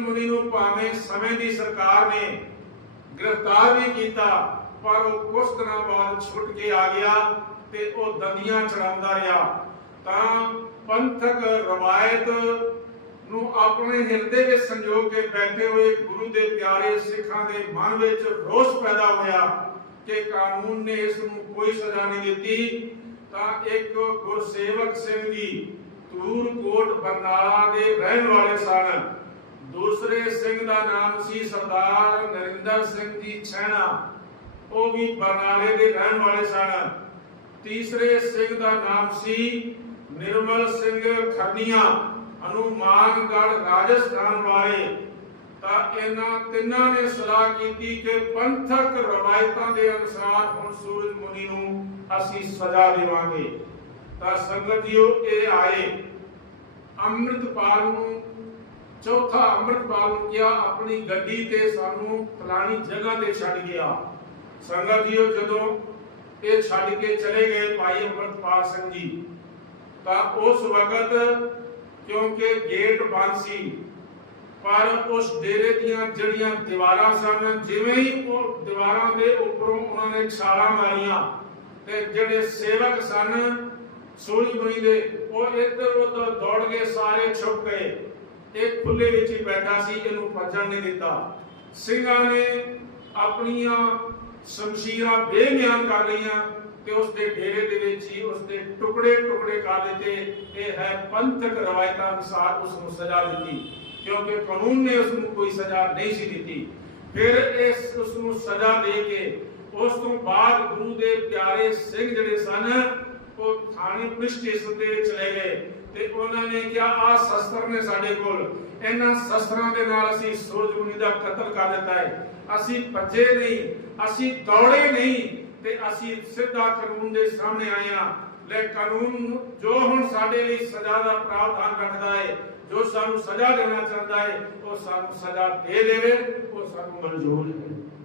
ਮੁਨੀ ਨੂੰ ਭਾਵੇਂ ਸਮੇਂ ਦੀ ਸਰਕਾਰ ਨੇ ਗ੍ਰਿਫਤਾਰ ਵੀ ਕੀਤਾ, ਪਰ ਉਹ ਕੁਝ ਦਿਨਾਂ ਬਾਅਦ ਛੁੱਟ ਕੇ ਆ ਗਿਆ ਤੇ ਉਹ ਦੰਦੀਆਂ ਚੜਾਉਂਦਾ ਰਿਹਾ। ਤਾਂ ਪੰਥਕ ਰਵਾਇਤ ਨੂੰ ਆਪਣੇ ਹਿਰਦੇ ਵਿੱਚ ਸੰਜੋ ਕੇ ਬੈਠੇ ਹੋਏ ਗੁਰੂ ਦੇ ਪਿਆਰੇ ਸਿੱਖਾਂ ਦੇ ਮਨ ਵਿੱਚ ਰੋਸ ਪੈਦਾ ਹੋਇਆ ਕਿ ਕਾਨੂੰਨ ਨੇ ਇਸ ਨੂੰ ਕੋਈ ਸਜ਼ਾ ਨਹੀਂ ਦਿੱਤੀ। ਤਾਂ ਇੱਕ ਗੁਰਸੇਵਕ ਸਿੰਘ ਜੀ ਤੂਰਕੋਟ ਬਰਨਾਲਾ ਦੇ ਰਹਿਣ ਵਾਲੇ ਸਨ। ਦੂਸਰੇ ਸਿੰਘ ਦਾ ਨਾਮ ਸੀ ਸਰਦਾਰ ਨਰਿੰਦਰ ਸਿੰਘ ਜੀ ਛੈਣਾ। ਉਹ ਵੀ ਬਰਨਾਲੇ ਦੇ ਰਹਿਣ ਵਾਲੇ ਸਨ। ਤੀਸਰੇ ਸਿੰਘ ਦਾ ਨਾਮ ਸੀ ਨਿਰਮਲ ਸਿੰਘ ਖਰਨੀਆ। ਹਨੂਮਾਨਗੜ੍ਹ ਰਾਜਸਥਾਨ ਵਾਲੇ। ਤਾਂ ਇਹਨਾਂ ਤਿੰਨਾਂ ਨੇ ਸਲਾਹ ਕੀਤੀ ਕਿ ਪੰਥਕ ਰਵਾਇਤਾਂ ਦੇ ਅਨੁਸਾਰ ਹੁਣ ਸੂਰਜ ਮੁਨੀ ਨੂੰ ਅਸੀਂ ਸਜ਼ਾ ਦੇਵਾਂਗੇ। ਤਾਂ ਸੰਗਤ ਜੀਓ, ਇਹ ਆਏ। ਅੰਮ੍ਰਿਤਪਾਲ ਨੂੰ ਚੌਥਾ ਅੰਮ੍ਰਿਤਪਾਲ ਨੂੰ ਕਿਹਾ, ਆਪਣੀ ਗੱਡੀ ਤੇ ਸਾਨੂੰ ਫਲਾਣੀ ਜਗ੍ਹਾ ਤੇ ਛੱਡ ਗਿਆ। ਸੰਗਤ ਜੀਓ, ਜਦੋਂ ਇਹ ਛੱਡ ਕੇ ਚਲੇ ਗਏ ਭਾਈ ਅੰਮ੍ਰਿਤਪਾਲ ਸਿੰਘ ਜੀ, ਤਾਂ ਉਸ ਵਕਤ ਕਿਉਂਕਿ ਗੇਟ ਬੰਦ ਸੀ, ਪਰ ਉਸ ਡੇਰੇ ਦੀਆਂ ਜਿਹੜੀਆਂ ਦੀਵਾਰਾਂ ਸਨ, ਜਿਵੇਂ ਹੀ ਉਹ ਦੀਵਾਰਾਂ ਦੇ ਉੱਪਰੋਂ ਉਹਨਾਂ ਨੇ ਛਾਲਾਂ ਮਾਰੀਆਂ, ਤੇ ਜਿਹੜੇ ਸੇਵਕ ਸਨ ਸੂਰਜ ਮੁਨੀ ਦੇ, ਉਹ ਇੱਧਰ ਉੱਧਰ ਦੌੜ ਗਏ ਸਾਰੇ ਛੁਪ ਗਏ। ਇਹ ਖੁੱਲੇ ਵਿੱਚ ਹੀ ਬੈਠਾ ਸੀ, ਇਹਨੂੰ ਭੱਜਣ ਨਹੀਂ ਦਿੱਤਾ। ਸਿੰਘਾਂ ਨੇ ਆਪਣੀਆਂ ਸ਼ਮਸ਼ੀਰਾਂ ਬੇਮਿਆਨ ਕਰ ਲਈਆਂ ਤੇ ਉਸ ਦੇ ਡੇਰੇ ਦੇ ਵਿੱਚ ਹੀ ਉਸ ਦੇ ਟੁਕੜੇ ਟੁਕੜੇ ਕਰ ਦਿੱਤੇ। ਇਹ ਹੈ ਪੰਥਕ ਰਵਾਇਤਾਂ ਅਨੁਸਾਰ ਉਸ ਨੂੰ ਸਜ਼ਾ ਦਿੱਤੀ, ਕਿਉਂਕਿ ਕਾਨੂੰਨ ਨੇ ਉਸ ਨੂੰ ਕੋਈ ਸਜ਼ਾ ਨਹੀਂ ਸੀ ਦਿੱਤੀ। ਫਿਰ ਇਸ ਉਸ ਨੂੰ ਸਜ਼ਾ ਦੇ ਕੇ ਉਸ ਤੋਂ ਬਾਅਦ ਗੁਰੂ ਦੇ ਪਿਆਰੇ ਸਿੰਘ ਜਿਹੜੇ ਸਨ ਉਹ ਥਾਣੇ ਪੁਲਿਸ ਸਟੇਸ਼ਨ ਤੇ ਚਲੇ ਗਏ ਤੇ ਉਹਨਾਂ ਨੇ ਕਿਹਾ, ਆ ਸ਼ਸਤਰ ਨੇ ਸਾਡੇ ਕੋਲ। ਇਹਨਾਂ ਸ਼ਸਤਰਾਂ ਦੇ ਨਾਲ ਅਸੀਂ ਸੂਰਜ ਦਾ ਕਤਲ ਕਰ ਦਿੱਤਾ ਹੈ। ਅਸੀਂ ਭੱਜੇ ਨਹੀਂ, ਅਸੀਂ ਦੌੜੇ ਨਹੀਂ ਤੇ ਅਸੀਂ ਸਿੱਧਾ ਕਾਨੂੰਨ ਦੇ ਸਾਹਮਣੇ ਆਏ ਹਾਂ। ਲੈ ਕਾਨੂੰਨ ਜੋ ਹੁਣ ਸਾਡੇ ਲਈ ਸਜ਼ਾ ਦਾ ਪ੍ਰਾਵਧਾਨ ਰੱਖਦਾ ਹੈ, ਜੋ ਸਾਨੂੰ ਸਜ਼ਾ ਦੇਣਾ ਚਾਹੁੰਦਾ ਹੈ, ਉਹ ਸਾਨੂੰ ਸਜ਼ਾ ਦੇ ਦੇਵੇ, ਉਹ ਸਾਨੂੰ ਮਨਜ਼ੂਰ ਹੈ।